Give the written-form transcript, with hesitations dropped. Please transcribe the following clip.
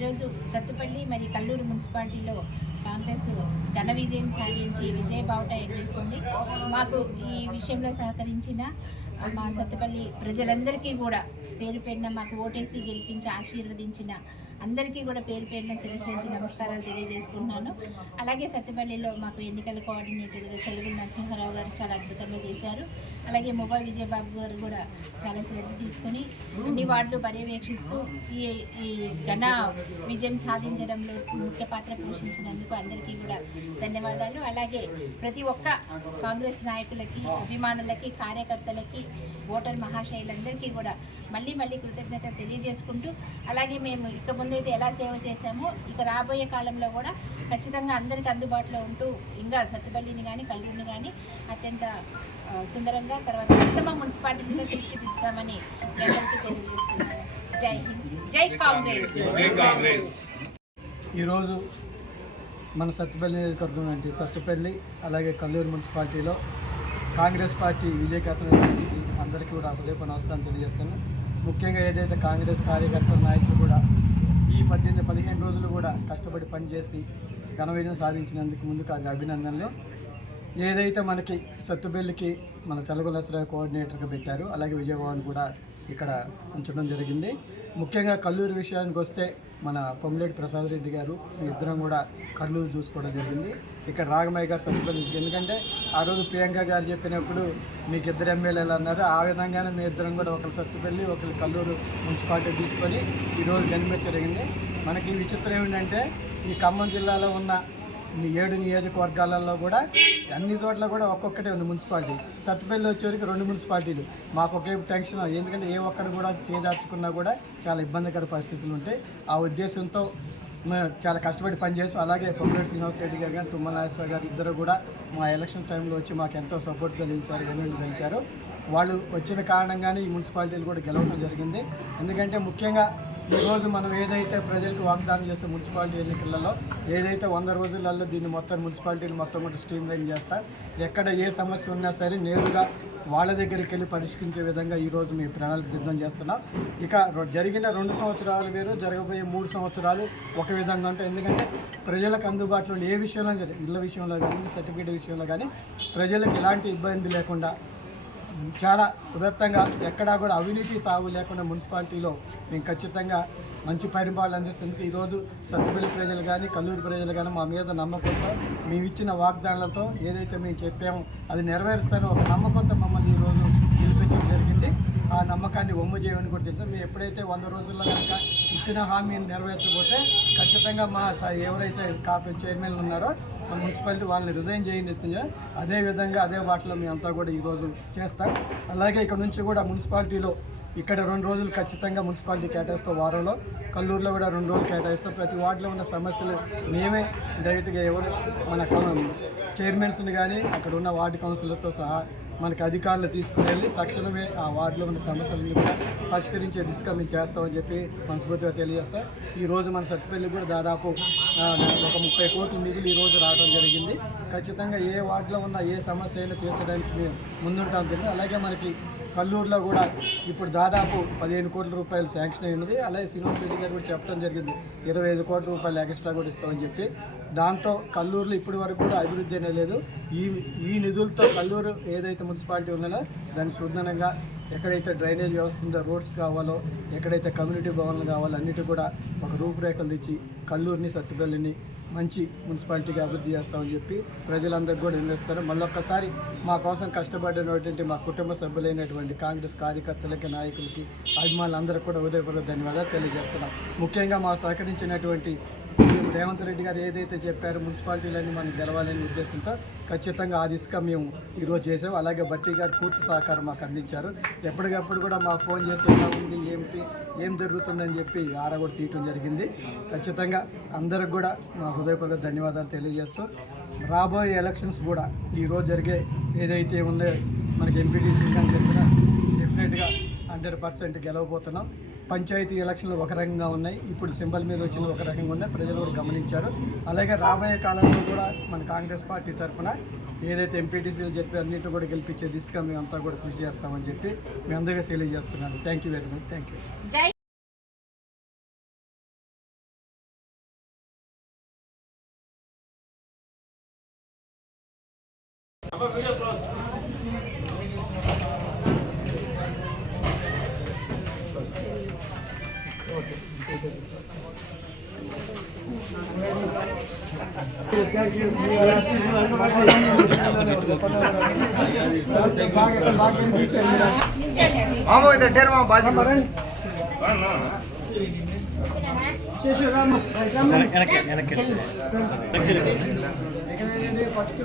ఈరోజు సత్తుపల్లి మరి కల్లూరు మున్సిపాలిటీలో కాంగ్రెస్ ఘన విజయం సాధించి విజయ బావుట ఎగిరిస్తుంది. మాకు ఈ విషయంలో సహకరించిన మా సత్తుపల్లి ప్రజలందరికీ కూడా పేరు పేరున మాకు ఓటేసి గెలిపించి ఆశీర్వదించిన అందరికీ కూడా పేరు పేరున శిరస్సు నమస్కారాలు తెలియజేసుకుంటున్నాను. అలాగే సత్తుపల్లిలో మాకు ఎన్నికల కోఆర్డినేటర్గా చెలుగు నరసింహారావు గారు చాలా అద్భుతంగా చేశారు. అలాగే మొబా విజయబాబు గారు కూడా చాలా శ్రద్ధ తీసుకొని అన్ని వార్డులు పర్యవేక్షిస్తూ ఈ ఘన విజయం సాధించడంలో ముఖ్య పాత్ర పోషించినందుకు అందరికీ కూడా ధన్యవాదాలు. అలాగే ప్రతి ఒక్క కాంగ్రెస్ నాయకులకి, అభిమానులకి, కార్యకర్తలకి, ఓటర్ మహాశయులందరికీ కూడా మళ్ళీ కృతజ్ఞత తెలియజేసుకుంటూ, అలాగే మేము ఇక ముందైతే ఎలా సేవ చేశామో ఇక రాబోయే కాలంలో కూడా ఖచ్చితంగా అందరికీ అందుబాటులో ఉంటూ ఇంకా సత్తుపల్లిని కానీ కల్లూరుని కానీ అత్యంత సుందరంగా తర్వాత ఉత్తమ మున్సిపాలిటీగా తీర్చిదిద్దామని అందరికీ తెలియజేసుకుంటున్నాను. జై హింద్, జై కాంగ్రెస్. ఈరోజు మన సత్తుపల్లి నియోజకవర్గం అంటే సత్తుపల్లి అలాగే కల్లూరు మున్సిపాలిటీలో కాంగ్రెస్ పార్టీ విజయకేతనం గురించి అందరికీ కూడా హృదయపూర్వక నమస్కారం తెలియజేస్తున్నాను. ముఖ్యంగా ఏదైతే కాంగ్రెస్ కార్యకర్తల నాయకులు కూడా ఈ 15 రోజులు కూడా కష్టపడి పనిచేసి ఘన విజయం సాధించినందుకు ముందుకు అభినందనలు. ఏదైతే మనకి సత్తుపల్లికి మన చెలుగు నరసింహారావు కోఆర్డినేటర్గా పెట్టారు, అలాగే విజయభవన్ కూడా ఇక్కడ ఉంచడం జరిగింది. ముఖ్యంగా కల్లూరు విషయానికి వస్తే మన పొంగులేటి ప్రసాద్ రెడ్డి గారు మీ ఇద్దరం కూడా కల్లూరు చూసుకోవడం జరిగింది. ఇక్కడ రాగమయ్య గారు సత్తుపల్లి, ఎందుకంటే ఆ రోజు ప్రియాంక గారు చెప్పినప్పుడు మీకు ఇద్దరు ఎమ్మెల్యేలు అన్నారు. ఆ విధంగానే మీ ఇద్దరం కూడా ఒకరు సత్తుపల్లి ఒకరు కల్లూరు మున్సిపాలిటీ తీసుకొని ఈరోజు గెలిపి జరిగింది. మనకి విచిత్రం ఏమిటంటే ఈ ఖమ్మం జిల్లాలో ఉన్న 7 నియోజకవర్గాలలో కూడా అన్ని చోట్ల కూడా ఒక్కొక్కటే ఉంది మున్సిపాలిటీ. సత్తుపల్లి వచ్చేవరకు 2 మున్సిపాలిటీలు. మాకు ఒకే టెన్షన్, ఎందుకంటే ఏ ఒక్కరు కూడా చేదార్చుకున్నా కూడా చాలా ఇబ్బందికర పరిస్థితులు ఉంటాయి. ఆ ఉద్దేశంతో చాలా కష్టపడి పనిచేస్తాం. అలాగే పొంగులేటి శ్రీనివాసరెడ్డి గారు కానీ తుమ్మల నాగేశ్వరరావు గారు ఇద్దరు కూడా మా ఎలక్షన్ టైంలో వచ్చి మాకు ఎంతో సపోర్ట్గా నిలిచారు, గెలిచారు. వాళ్ళు వచ్చిన కారణంగానే ఈ మున్సిపాలిటీలు కూడా గెలవడం జరిగింది. ఎందుకంటే ముఖ్యంగా ఈరోజు మనం ఏదైతే ప్రజలకు వాగ్దానం చేస్తే మున్సిపాలిటీ ఎన్నికలలో ఏదైతే 100 రోజులలో దీన్ని మొత్తం మున్సిపాలిటీలు మొత్తం కూడా స్ట్రీమ్ లైన్ చేస్తారు. ఎక్కడ ఏ సమస్య ఉన్నా సరే నేరుగా వాళ్ళ దగ్గరికి వెళ్ళి పరిష్కరించే విధంగా ఈరోజు మీ ప్రణాళిక సిద్ధం చేస్తున్నాం. ఇక జరిగిన 2 సంవత్సరాలు వేరు, జరగబోయే 3 సంవత్సరాలు ఒక విధంగా ఉంటాయి. ఎందుకంటే ప్రజలకు అందుబాటులో ఏ విషయంలో సరే, ఇళ్ళ విషయంలో కానీ సర్టిఫికేట్ విషయంలో కానీ ప్రజలకు ఎలాంటి ఇబ్బంది లేకుండా చాలా ఉదాత్తంగా ఎక్కడా కూడా అవినీతి తావు లేకుండా మున్సిపాలిటీలో మేము ఖచ్చితంగా మంచి పరిపాలన అందిస్తుంది. ఈరోజు సత్తుపల్లి ప్రజలు కానీ కల్లూరు ప్రజలు కానీ మా మీద నమ్మకంతో మేము ఇచ్చిన వాగ్దానాలతో ఏదైతే మేము చెప్పామో అది నెరవేరుస్తానో ఒక నమ్మకంతో మమ్మల్ని ఈరోజు గెలిపించడం జరిగింది. ఆ నమ్మకాన్ని ఒమ్ము చేయమని కూడా తెలుసు. మేము ఎప్పుడైతే 100 రోజుల్లో కనుక ఇచ్చిన హామీని నెరవేర్చకపోతే ఖచ్చితంగా మా ఎవరైతే కాపీ చైర్మన్లు ఉన్నారో మన మున్సిపాలిటీ వాళ్ళని రిజైన్ చేయించిందో అదేవిధంగా అదే వాటిలో మేమంతా కూడా ఈరోజు చేస్తాం. అలాగే ఇక్కడ నుంచి కూడా మున్సిపాలిటీలో ఇక్కడ 2 రోజులు ఖచ్చితంగా మున్సిపాలిటీ కేటాయిస్తాం. వారంలో కల్లూరులో కూడా 2 రోజులు కేటాయిస్తాం. ప్రతి వార్డులో ఉన్న సమస్యలు మేమే డైరెక్ట్గా ఎవరు మన చైర్మన్స్ని కానీ అక్కడ ఉన్న వార్డు కౌన్సిలర్తో సహా మనకి అధికారులు తీసుకుని వెళ్ళి తక్షణమే ఆ వార్డులో ఉన్న సమస్యలను కూడా పరిష్కరించే దిశగా మేము చేస్తామని చెప్పి మనస్ఫూర్తిగా తెలియజేస్తాం. ఈరోజు మన సత్తుపల్లి కూడా దాదాపు ఒక 30 కోట్ల నిధులు ఈరోజు రావడం జరిగింది. ఖచ్చితంగా ఏ వార్డులో ఉన్న ఏ సమస్య అయినా తీర్చడానికి మేము ముందుంటాం జరిగింది. అలాగే మనకి కల్లూరులో కూడా ఇప్పుడు దాదాపు 15 కోట్ల రూపాయలు శాంక్షన్ అయినది. అలాగే శ్రీనివాసరెడ్డి గారు కూడా చెప్పడం జరిగింది 25 కోట్ల రూపాయలు ఎక్స్ట్రా కూడా ఇస్తామని చెప్పి. దాంతో కల్లూరులో ఇప్పటి వరకు కూడా అభివృద్ధి అనేది లేదు. ఈ నిధులతో కల్లూరు ఏదైతే మున్సిపాలిటీ ఉన్నదో దాన్ని శుద్ధంగా ఎక్కడైతే డ్రైనేజ్ వ్యవస్థ ఉందో, రోడ్స్ కావాలో, ఎక్కడైతే కమ్యూనిటీ భవన్లు కావాలో అన్నిటి కూడా ఒక రూపురేఖలు ఇచ్చి కల్లూరుని సత్తుపల్లిని మంచి మున్సిపాలిటీగా అభివృద్ధి చేస్తామని చెప్పి ప్రజలందరికీ కూడా నిర్ణయిస్తారు. మళ్ళొక్కసారి మా కోసం కష్టపడినటువంటి మా కుటుంబ సభ్యులైనటువంటి కాంగ్రెస్ కార్యకర్తలకి, నాయకులకి, అభిమానులందరికీ కూడా హృదయపూర్వక ధన్యవాదాలు తెలియజేస్తున్నాం. ముఖ్యంగా మా సహకరించినటువంటి రేవంత్ రెడ్డి గారు ఏదైతే చెప్పారో మున్సిపాలిటీలన్నీ మనం గెలవాలనే ఉద్దేశంతో ఖచ్చితంగా ఆ దిశగా మేము ఈరోజు చేసాం. అలాగే బట్టి గారు పూర్తి సహకారం మాకు అందించారు. ఎప్పటికప్పుడు కూడా మాకు ఫోన్ చేసి ఎలా ఉంది, ఏం జరుగుతుందని చెప్పి ఆరా కూడా తీయటం జరిగింది. ఖచ్చితంగా అందరికి కూడా మా హృదయపూర్వక ధన్యవాదాలు తెలియజేస్తూ రాబోయే ఎలక్షన్స్ కూడా ఈరోజు జరిగే ఏదైతే ఉందో మనకి ఎంపీటీసీ కానీ చెప్పినా డెఫినెట్గా 100% గెలవబోతున్నాం. పంచాయతీ ఎలక్షన్లు ఒక రకంగా ఉన్నాయి, ఇప్పుడు సింబల్ మీద వచ్చిన ఒక రకంగా ఉన్నాయి, ప్రజలు కూడా గమనించారు. అలాగే రాబోయే కాలంలో కూడా మన కాంగ్రెస్ పార్టీ తరఫున ఏదైతే ఎంపీటీసీలు చెప్పి అన్నింటి కూడా గెలిపించే దిశగా మేమంతా కూడా కృషి చేస్తామని చెప్పి మీ అందరికీ తెలియజేస్తున్నాను. Thank you very much. Thank you. First